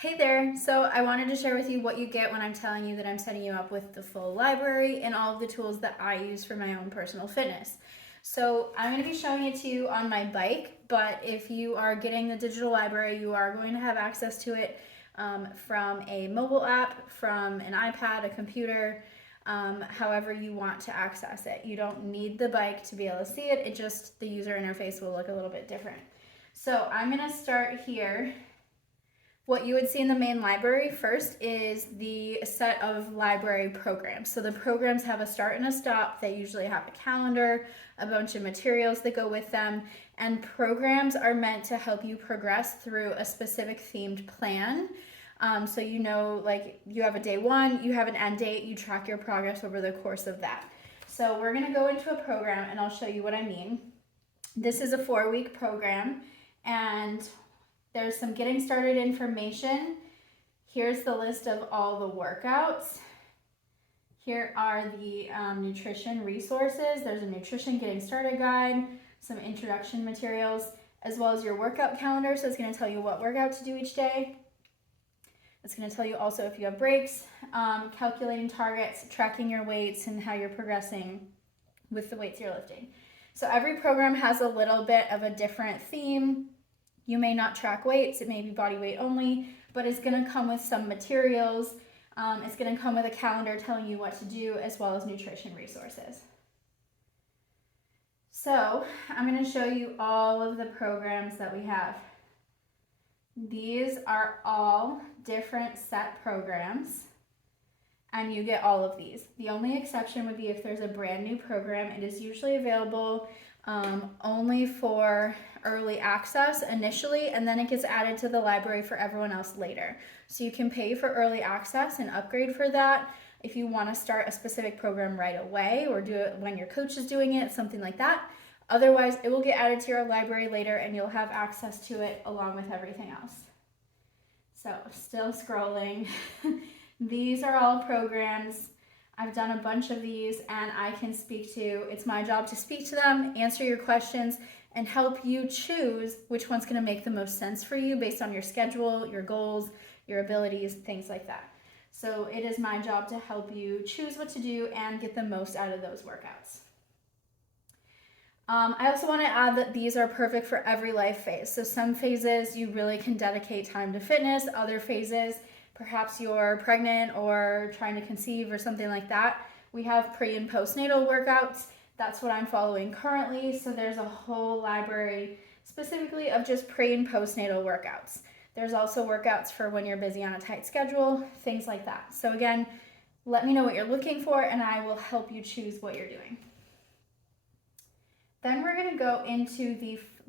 Hey there! So I wanted to share with you what you get when I'm telling you that I'm setting you up with the full library and all of the tools that I use for my own personal fitness. So I'm going to be showing it to you on my bike, but if you are getting the digital library, you are going to have access to it from a mobile app, from an iPad, a computer, however you want to access it. You don't need the bike to be able to see it, the user interface will look a little bit different. So I'm going to start here. What you would see in the main library first is the set of library programs. So the programs have a start and a stop. They usually have a calendar, a bunch of materials that go with them, and programs are meant to help you progress through a specific themed plan. So you know, like you have a day one, you have an end date, you track your progress over the course of that. So we're gonna go into a program and I'll show you what I mean. This is a 4-week program, and there's some getting started information. Here's the list of all the workouts. Here are the nutrition resources. There's a nutrition getting started guide, some introduction materials, as well as your workout calendar. So it's going to tell you what workout to do each day. It's going to tell you also if you have breaks, calculating targets, tracking your weights, and how you're progressing with the weights you're lifting. So every program has a little bit of a different theme. You may not track weights, it may be body weight only, but it's gonna come with some materials. It's gonna come with a calendar telling you what to do, as well as nutrition resources. So I'm gonna show you all of the programs that we have. These are all different set programs, and you get all of these. The only exception would be if there's a brand new program. It is usually available only for early access initially, and then it gets added to the library for everyone else later. So you can pay for early access and upgrade for that if you want to start a specific program right away, or do it when your coach is doing it, something like that. Otherwise, it will get added to your library later and you'll have access to it along with everything else. So still scrolling. These are all programs. I've done a bunch of these, and I can it's my job to speak to them, answer your questions, and help you choose which one's gonna make the most sense for you based on your schedule, your goals, your abilities, things like that. So it is my job to help you choose what to do and get the most out of those workouts. I also want to add that these are perfect for every life phase. So some phases you really can dedicate time to fitness, other phases perhaps you're pregnant or trying to conceive or something like that. We have pre and postnatal workouts. That's what I'm following currently. So there's a whole library specifically of just pre and postnatal workouts. There's also workouts for when you're busy on a tight schedule, things like that. So again, let me know what you're looking for and I will help you choose what you're doing. Then we're gonna go into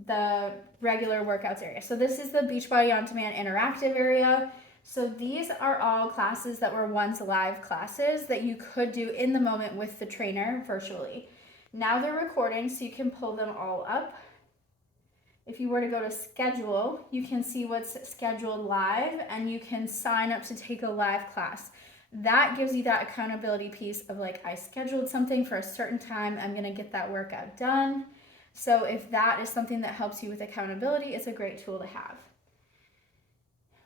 the regular workouts area. So this is the Beachbody On Demand interactive area. So these are all classes that were once live classes that you could do in the moment with the trainer virtually. Now they're recording, so you can pull them all up. If you were to go to schedule, you can see what's scheduled live and you can sign up to take a live class. That gives you that accountability piece of like, I scheduled something for a certain time, I'm gonna get that workout done. So if that is something that helps you with accountability, it's a great tool to have.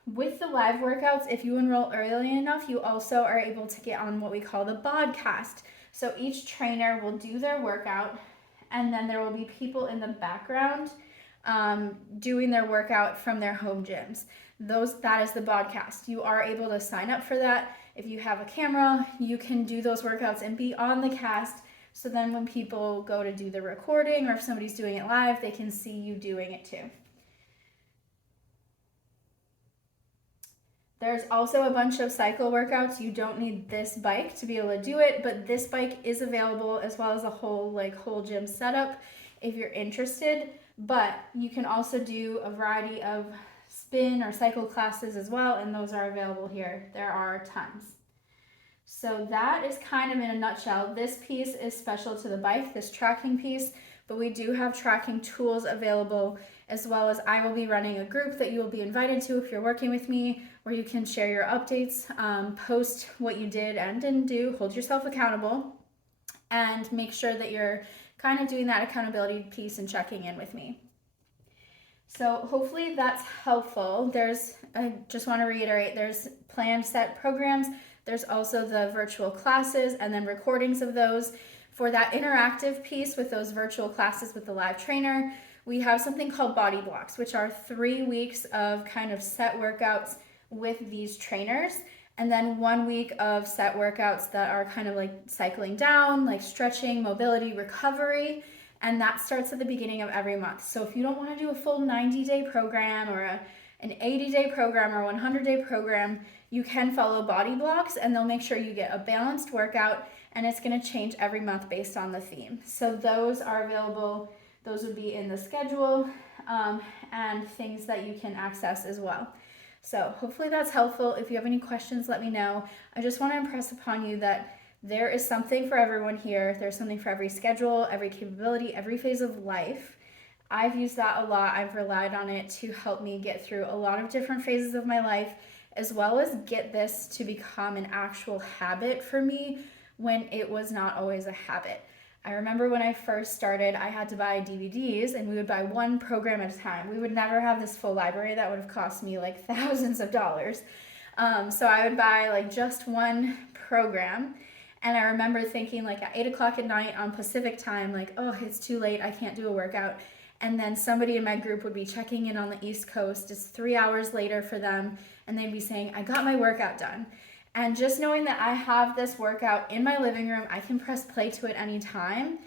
With the live workouts, if you enroll early enough, you also are able to get on what we call the podcast. So each trainer will do their workout, and then there will be people in the background doing their workout from their home gyms. That is the podcast. You are able to sign up for that. If you have a camera, you can do those workouts and be on the cast. So then when people go to do the recording, or if somebody's doing it live, they can see you doing it too. There's also a bunch of cycle workouts. You don't need this bike to be able to do it, but this bike is available, as well as a whole gym setup if you're interested. But you can also do a variety of spin or cycle classes as well, and those are available here. There are tons. So that is kind of in a nutshell. This piece is special to the bike, this tracking piece, but we do have tracking tools available, as well as I will be running a group that you will be invited to if you're working with me, where you can share your updates, post what you did and didn't do, hold yourself accountable, and make sure that you're kind of doing that accountability piece and checking in with me. So hopefully that's helpful. I just want to reiterate, there's planned set programs. There's also the virtual classes and then recordings of those. For that interactive piece with those virtual classes with the live trainer, we have something called body blocks, which are 3 weeks of kind of set workouts with these trainers. And then 1 week of set workouts that are kind of like cycling down, like stretching, mobility, recovery. And that starts at the beginning of every month. So if you don't want to do a full 90-day program or an 80-day program or 100-day program, you can follow body blocks and they'll make sure you get a balanced workout, and it's going to change every month based on the theme. So those are available. Those would be in the schedule, and things that you can access as well. So hopefully that's helpful. If you have any questions, let me know. I just want to impress upon you that there is something for everyone here. There's something for every schedule, every capability, every phase of life. I've used that a lot. I've relied on it to help me get through a lot of different phases of my life, as well as get this to become an actual habit for me when it was not always a habit. I remember when I first started, I had to buy DVDs, and we would buy one program at a time. We would never have this full library. That would have cost me like thousands of dollars. So I would buy like just one program. And I remember thinking like at 8 o'clock at night on Pacific time, like, oh, it's too late, I can't do a workout. And then somebody in my group would be checking in on the East Coast. It's 3 hours later for them, and they'd be saying, I got my workout done. And just knowing that I have this workout in my living room, I can press play to it anytime.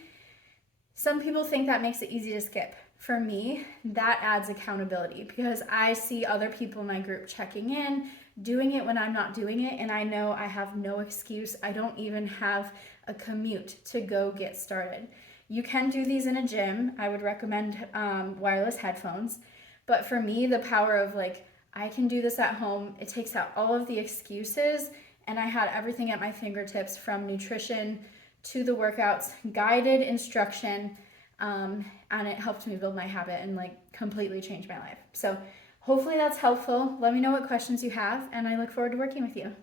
Some people think that makes it easy to skip. For me, that adds accountability because I see other people in my group checking in, doing it when I'm not doing it, and I know I have no excuse. I don't even have a commute to go get started. You can do these in a gym. I would recommend wireless headphones. But for me, the power of like, I can do this at home, it takes out all of the excuses, and I had everything at my fingertips from nutrition to the workouts, guided instruction, and it helped me build my habit and like completely change my life. So hopefully that's helpful. Let me know what questions you have, and I look forward to working with you.